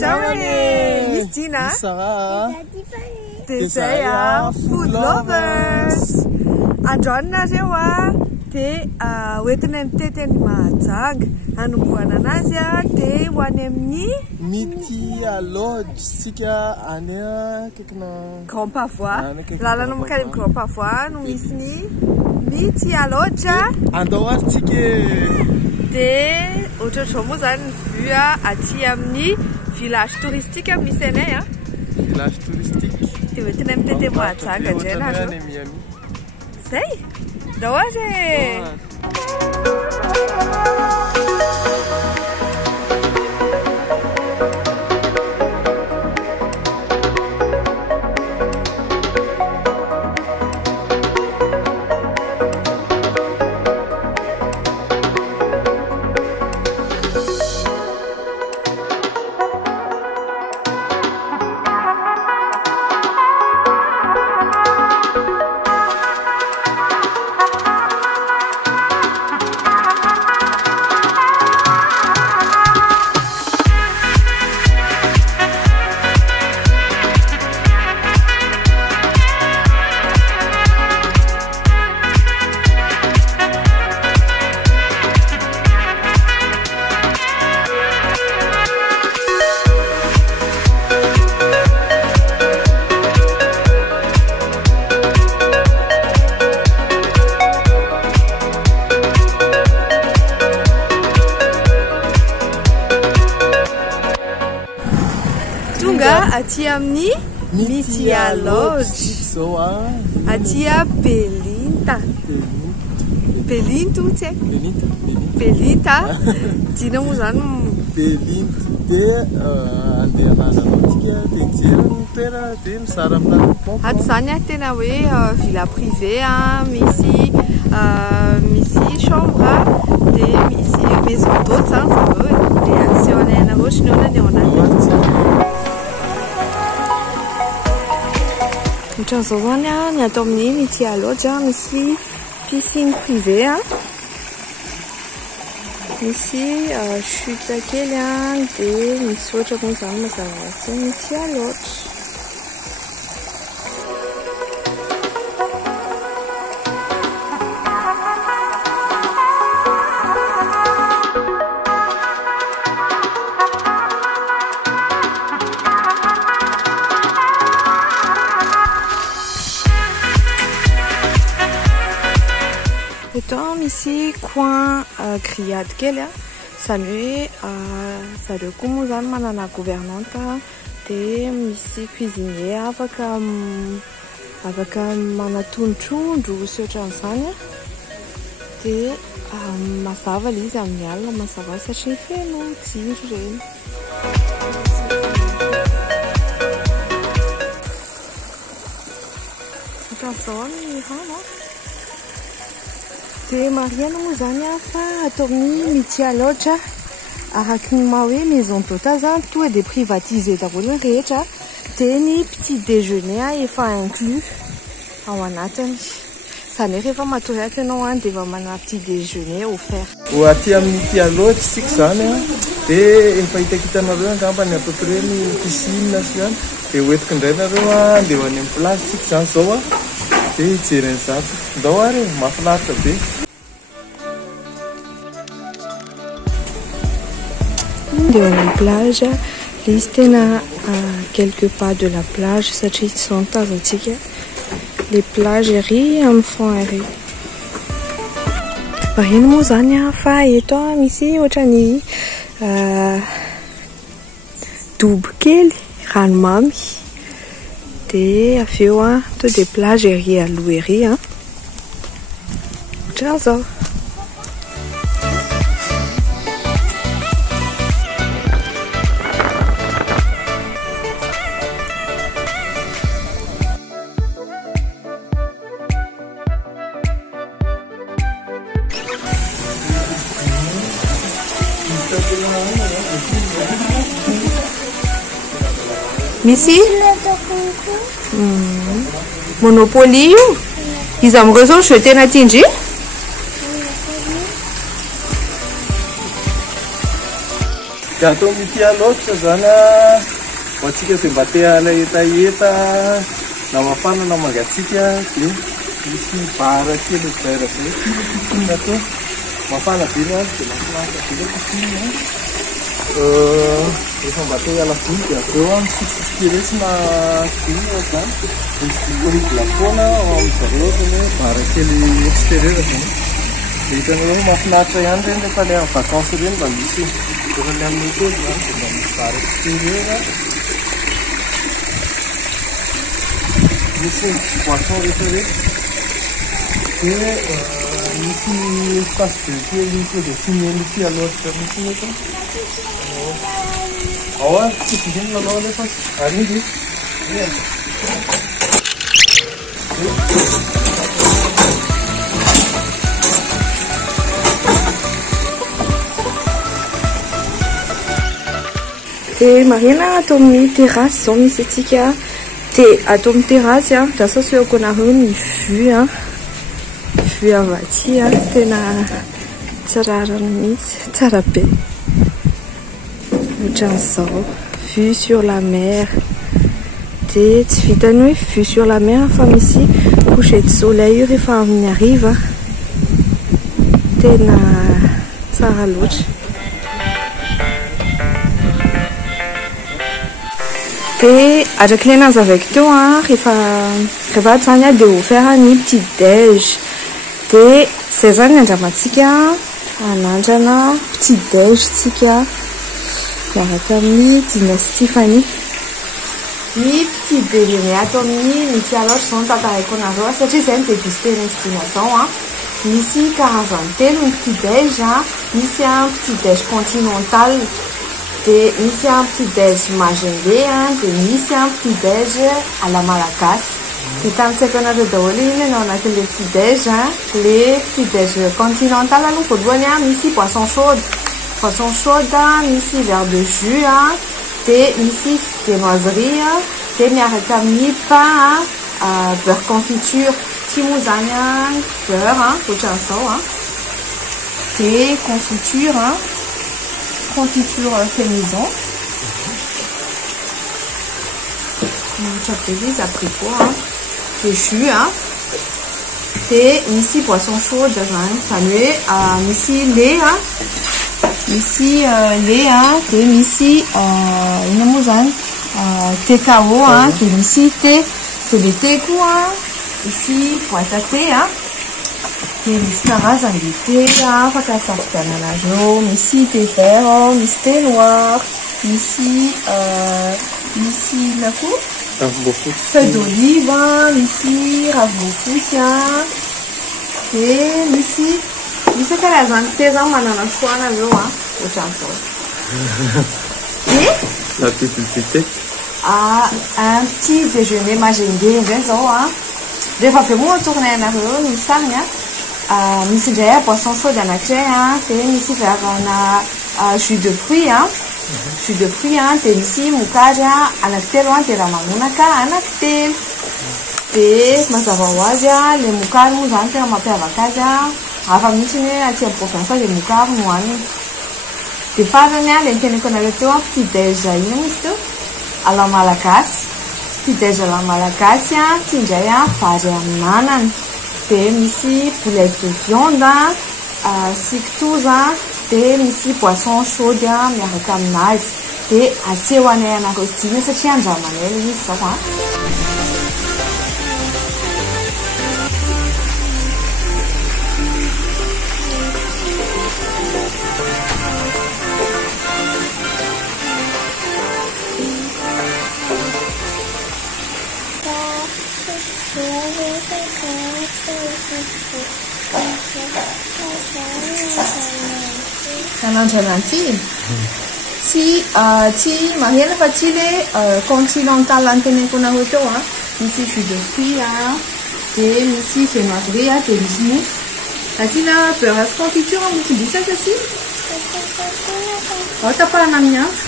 Ciao Justina. Sarah. Dia food lovers. Androany nareo dia hoentina miteteny Mahajanga. Anomboana anazy dia ho any amin'ny Mitia Lodge sika any akekina Grand Pavois. Lalana mankany amin'ny Grand Pavois no misy ny Mitia Lodge. Andao ary tsika. Dia ohatr'izao moa zany ny vue aty amin'ny village touristique misy anay village touristique. Dia hoentina mitety Mahajanga indray nareo. Zay? Dao ary! Aty amin'ny Mitia Lodge. Aty Belinta. Belinto tsy haiko. Belinta. Dina moa zany Belinto dia andeha anazanao tsika dia mijery ny toera dia mizara amin'ny pompo. Ato zany tena hoe villa privé misy chambre dia misy maison d'hôte zany zareo dia aseho anareo ohatran'ny hoe nandeha ao anaty. Ohatran'izao zany ny atao amin'ny Mitia Lodge misy piscine privée misy chute kely dia misy ohatra moa zany mazava sy Mitia Lodge. Eto misy coin grillade kely izany hoe zareo koa moa zany manana gouvernante dia misy cuisinier afaka manatontrondro sy ohatran'izany dia mazava ilay izy amin'ny alina mazava satria feno jiro ireny. Ohatran'izao ny rano dia mariana moa zany fa atao amin'ny Mitia Lodge araky ny maha hoe maison d'hôte zany tonga dia privatisé daholo ny rehetra dia ny petit déjeuner efa inclus ao anatiny. Izany hoe rehefa matory ianao dia efa manana petit déjeuner offert. Aty amin'ny Mitia Lodge sika zany dia efa hitakitanareo angamba ny à peu près ny piscine sy zany dia hoentiko indray nareo dia ho any amin'ny plage sika zany zao dia hijery an'izato. Ndao ary mahafinaritra be. Dia amin'ny plage ilay izy tena quelque pas de la plage satria tsy zao ny tazantsika les plages ery amin'ny fond ery. Varina moa zany fa eto misy ohatrany dobo kely ranomamy dia avy eo to dia plage ery aloha ery ohatran'izao. Misy Monopoly io izy amin'ireo zao jeu tena tiandry. dia atao mity loatra zany ho antsika izay mba te hala etaeta na mafana na mangatsika dia misy bara kely ozaira zay atao mafana be ny azy dia mafinaritra be le rehefa mba te hiala voly dia aveo misitrisitrikiretsina vy zany misy horrible foana ao amin'izareo hoe bara kely extérieur zany dia hitanareo hoe mafinaritra ihany reny rehefa le amin'ny vacances reny mba misy rehefa le amin'ny hôtely zany dia mba misy bara extérieur misy boisson rehetrarehetra dia misy espace de kely de finalité aloatra misy mety ao a tsy vidiny lalao alefa arindry dia marina atao amin'ny terrasse zao misy atsika dia atao amin'ny terrasse a da saseoko anareo ny vue a vue avy aty a tena tsararana mihitsy tsara be ohatran'izao vue sur la mer dia tsy vitany hoe vue sur la mer fa misy coucher de soleil io rehefa amin'ny hariva tena tsara loatra dia arak'ilay nazavaiko teo a rehefa zany a dia offert ny petit déj dia zay zany ny andramantsika anandrana petit déj tsika miaraka amin'ny dynastie Tiffany ny petit déjeuner atao amin'ny mity loatra zao tantaraiko anareo satria zay no dia visiter destination a misy karazany telo ny petit déj a misy a petit déj continental dia misy un petit déj magembe dia misy un petit déj à la malagasy dia tamin'saiko anareo daholo iny anao anatin'le petit déj le petit déj continental aloha voalohany misy boisson chaude misy verre de jus dia misy viennoiserie dia miaraka amin'ny pain beurre confiture tsy moa zany beurre ohatran'izao dia confiture fait maison. Des abricots, des jus, des ici boisson chaude, ici lait, ici lait, des ici une mousane, thé cao, des ici thé, c'est le thé quoi, ici boîte à thé, dia misy karazany thé afaka asafidianana anareo misy thé vert misy thé noir misy nako feuille d'olive misy ravimboafotsy dia misy karazany thé zany manana choix anareo ohatran'izao la bibliothèque un petit déjeuner magembe indray zao rehefa avy moa tournée anareo ny sariny misy indray boisson chaude anankiray dia misy verana jus de fruit dia misy mokary anankitelo dia raha mamonaka anankitelo dia mazava ho azy le mokary moa zany tena mampiavaka azy hafa mihitsy hoe aty amin'ny province le mokary no hoanina dia farany le niteneko anareo teo petit déj ino izy teo à la malagasy petit déj à la malagasy tsy indray vary amin'anana dia misy boulette de viande sy kitoza dia misy boisson chaude miaraka aminazy dia aseho anay anareo dimy satria andramanay le izy zao Nanandrana tsy mahena fa tsy le continental anteneko anareo teo misy jus de fruit dia misy viennoiserie dia misy mousse asina beurre confiture mousse bisaka sy ao tapahana amin'ny andro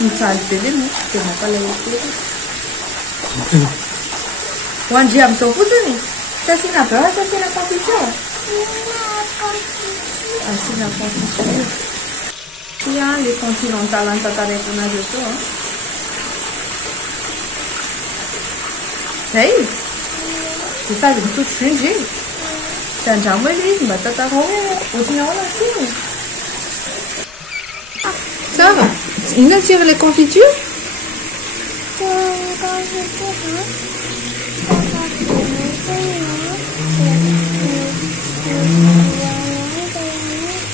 mijaly be le mousse dia mampalahelo hoandria amin'izao fotsiny tsy asina beurre tsy asina confiture asina confiture les continentales antatareko nareo teo zay de sady misotro indry de andramo hoe le izy mba tatarao ohatrany ahoana siny Sarah, inona tire les confitures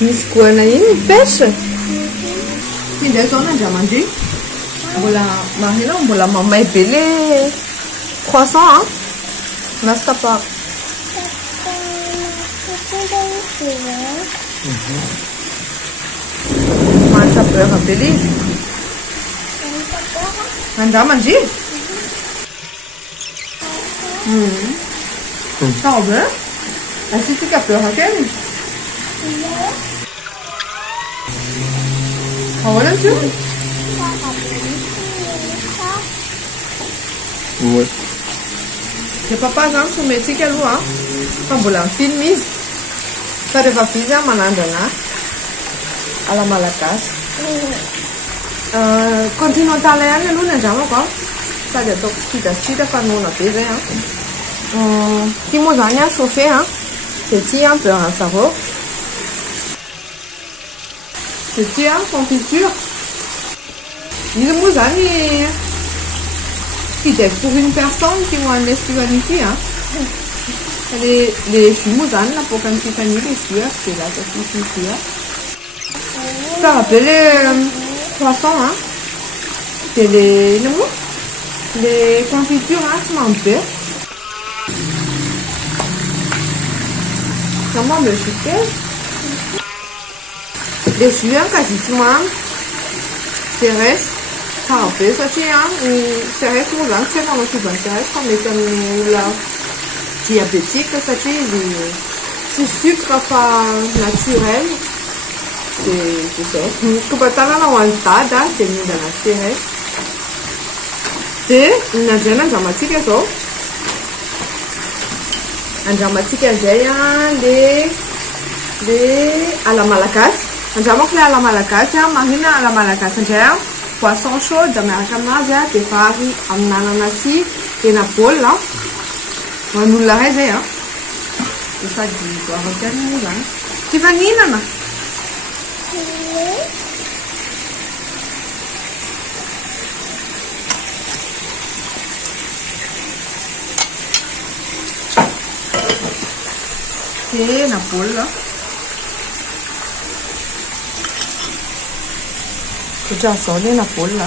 misy goana iny pêche mindray zao nandramandry mbola marina mbola mamay be le croissant nasy tapaka manitra beurre be le izy andramandry sao beurre asitsika beurre kely ahoana tio Ouais. de papa zany somentsika aloha fa mbola mifilma izy fa rehefa vizy manandro ana ala malagasy continentale ihany aloha ny andramako sady ataoko tsikidrasikitra fa nona be zay ty moa zany chauffé de ty beurre zareo de ty confiture izy moa zany fidèle pour une personne qui ont les Stefanity les jus moa zany napoka ny Tiffany les jus de la Tiffany ça rappelle les croissants de les confitures tsy mamy be comment me chuter les jus quasi tsy mamy Ceres tsara be satria Ceres moa zany tsy haiko anatovany Ceres fa mety amin'ny olona diabétique satria izy tsy sucre fa naturel de zay kopatanana ho an'ny dada de mihinana Ceres de nandraina andramatsika zao andramatsika zay le ala malagasy andramako le ala malagasy mahina ala malagasy indray poisson chaude miaraka aminazy de vary amin'anana sy hena baolina ho an'olona ray zay de sady doarakany moa zany ty fa nihinana hena baolina otra zao le hena baolina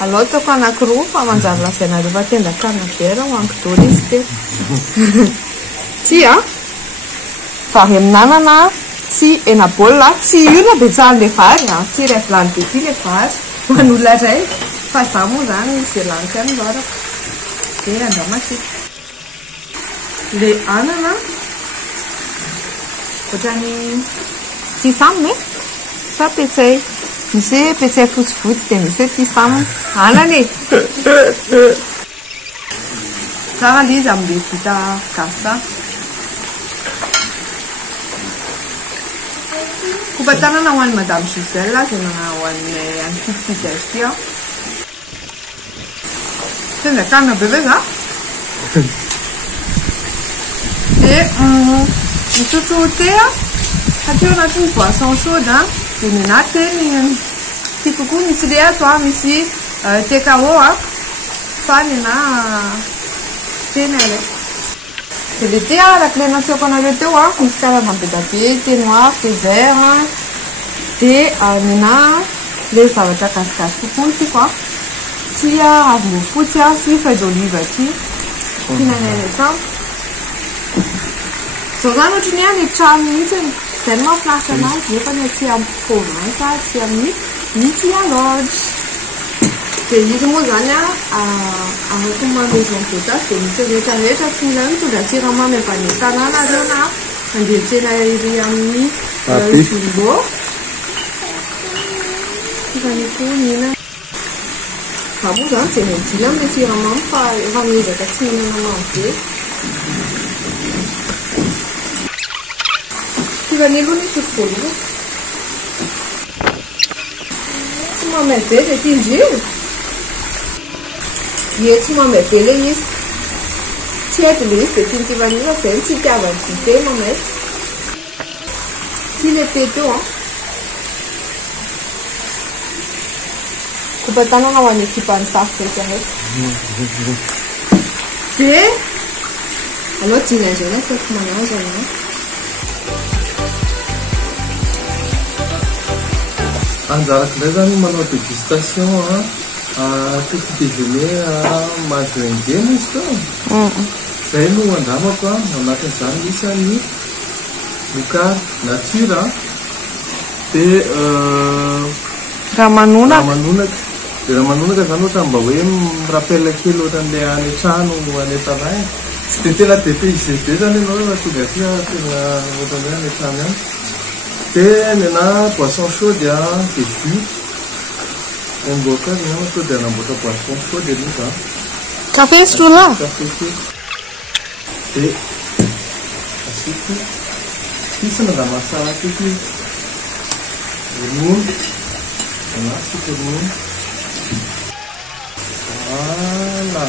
alao ataoko anankiroa fa manjary lasainareo fa tenda carnavera ho ankidory izy teo ty vary amin'anana sy hena baolina tsy io be tsara le vary tsy refa lany be ty le vary ho an'olona ray fa za moa zany zay laniko any loarako de andramatsika le anana ohatrany tisamy sa petsay misy petsay fotsifotsy de misy tisamy anany tsara le izy amle vita gasa kopatanana ho an'ny madame Giselle zay ho an'ny an'kitikizay ty tenda kana be ve za de misotro thé satria anatin'ny boisson chaude de nena teny ty kokoa misy le ato misy thé cao fa nena teny araiky de le thé araka le nasiako anareo teo misy karazany be da be thé noir thé vert de nena le zavatra gasigasy kokoa tyko ty raviny fotsy sy feuille d'olive ty fihinanay rehetra zao zany ohatrany ny trano mihitsy zay no mahafinaritra anazy nefa ny aty amin'ny Provence tsy amin'ny Mity Lodge de izy moa zany araka maison d'hôte de misy rehetrarehetra tsy mila mitondra siramamy avy any tanàna reo na andeha tsena iry amin'ny Jumbo tifaniko nina fa moa zany tsy medila amin'ny siramamy fa efa miezaka tsy mihinana mamy be Tirani aloha ny sotro tsy mamay be dia tindriro. Tsy mamay be le izy. Tsy haiko le izy dia tiany vanio fa izay tsy itiavany dite mamay. Tia le teto eo kopa tanana ho an'ny ekipan'ny tafy rehetra. Dia alao dina izay na saiko manao zany. Anjarak'ilay zany manao dégustation petit déjeuner maroindena izy tao. Zay no andramako anatin'izany misy ny mokary nature dia raha manonaka. Dia raha manonaka zany ohatra mba hoe mirapela kely ohatran'ilay any trano any an-tanàna. Tsy dia tena dépaysé be zany ianao rehefa tonga aty tena ohatran'ilay any trano any. Dia nena boisson chaude dia jus. Omboka ny to dia anamboatra boisson chaude aloha za. Café sotroina? Café kely. Dia asiako fisana da masala kely. Ronono. Asiako ronono. Voilà.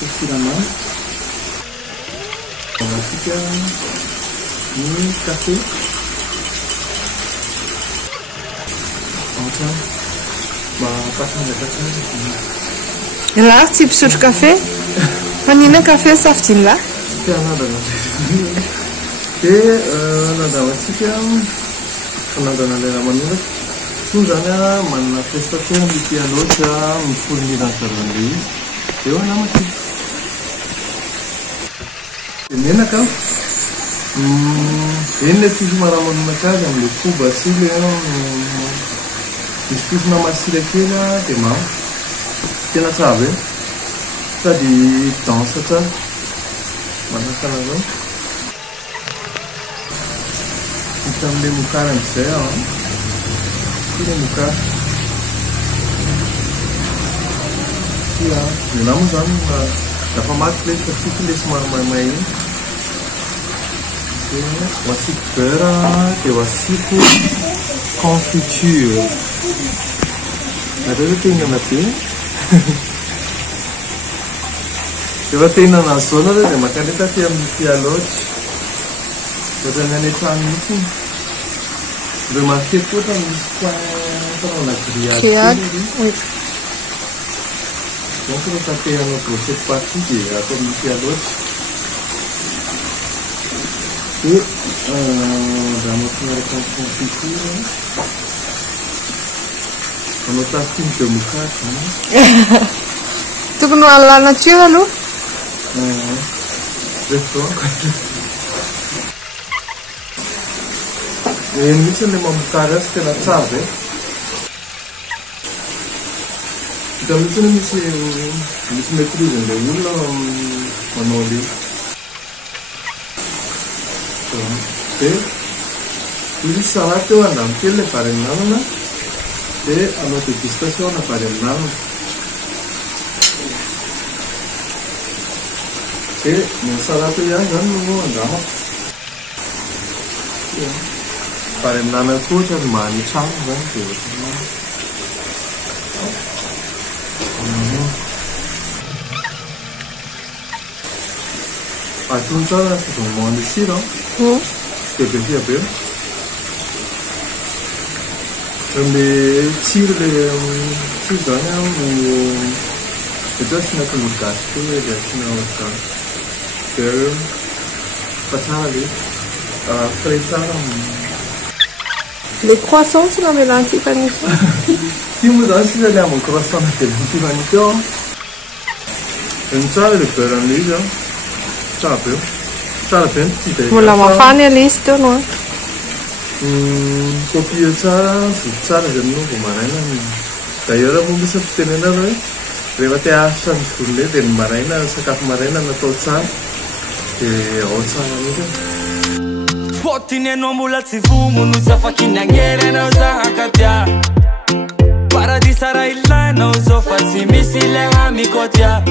Et siramamy. Asika ny café. Ohatra mba patanjakatsazy. Raha tsy mpisotro café? Fa nina café safidiany lahy? Anadana. Dia nandramatsika fanandrana lera manonaka. Io zany manana prestateur mety loatra mifournir an'zareo izy. Dia eo anamako. Dia menaka eny le tisy mara manonaka azy amin'ilay koba sy le misy tosina masira kely dia mamy. Tena tsara e. Sady dansa tsara. Manakana zao. Hita amin'ilay mokary amin'izay Ile mokary. Tia nena moa zany dafa maty le fasiky le somary maimay iny. Dia hoasiko beurre dia hoasiko confiture. Nareo te hihinana be. Rehefa te hihinana an'izao nareo dia makaneta ty amin'ny fialaotra. Ohatrany any an-trano mihitsy iny. Le marqué tout misy fanaona grillade. Oui. Donc rehefa te hanao brochette partie dia atao amin'ny fialaotra. Dia andramako miaraka amin'ny confiture. Manao tartine de mokary. Tokony ho ala nature aloha. Restaurant. Eny mihitsy ilay mamokary azy tena tsara e. Hita mihitsy misy maîtrise an'ilay olona manao le. Dia izy salade eo andamy kely ilay vary amin'anana. Dia anao dégustation na vary amin'anana. Dia ny salade eo ihany zany no andramako. Vary amin'anana koa ohatra ny mahany trano zany dia ohatran'ny atony tsara fizonao ny sira. Tsy dia be fia be. Amin'ilay tsiro ilay tsiro zany no mety asiana tongolo gasy koa dia asiana ohatran. Dia fa tsara le frais tsara. Les croissants sono amelanti per me. Io mi dà si vediamo un croissant che non ti va niente. Non c'è le per anello. Sabe? Sabe ti dai. Vola ma fare all'esto no? Copia tsara, su tsara del nuovo marina. Dai ora non mi sa tenere noi. Arrivate a San Giulle del marina, sakafo marina natao tsara. E ho tsara niente. Fottine non mula si fumo, non sa fa chi ne chiede, non sa cacchia. Paradisara ilana uzofasi misile hamikotia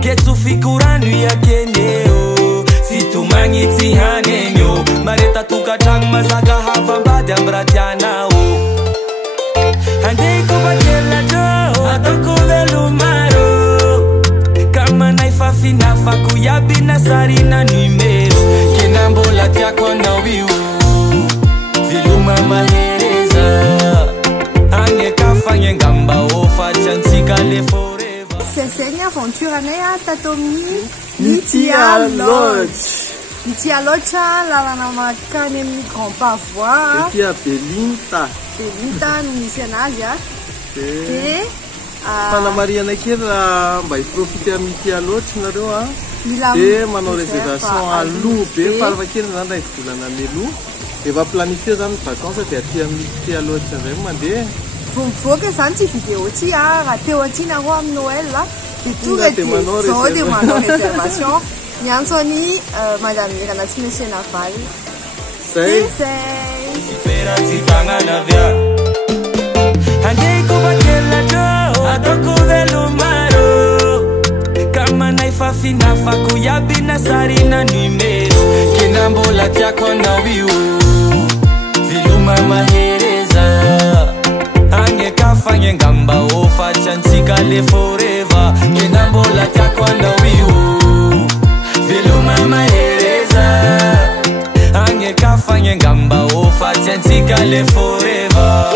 Getsu fikuranu ya keneo Situ mangiti hanenyo Mareta tukatang mazaga hava mbada mratiana Hande kubakela do Atoko velumaro Kama naifa finafa kuyabi na sari na numero Kinambola tiako na wiu Viluma mahereza Ange kafanye ngamba ofa chantika le forever Sesenya aventure anaya tatomi Mitia Lodge. Mitia Lodge lalana makany amin'ny grand pavois Mitia Belinta. Belinta no misy anazy a de fanamariana kely raha mba hiprofite amin'ny Mitia Lodge nareo a de manao réservation aloha be farafa kely zany ray volana meloa efa planifie zany vacances de aty amin'ny Mitia Lodge zay mandeha vomivoaka zany ty vidéo ty a raha teo atsina ho amin'ny Noël de tonga de zao de manao réservation miantso any madame Mirana tsy monsieur Naval zay Handeko bakela do Atoko velumaro Kama naifa finafa kuyabi na sari na numero Kinambola tiako na wiu Viluma mahereza Ange kafanye ngamba ofa chantika le forever Kinambola tiako na wiu Viluma mahereza Ange kafanye ngamba ofa chantika le forever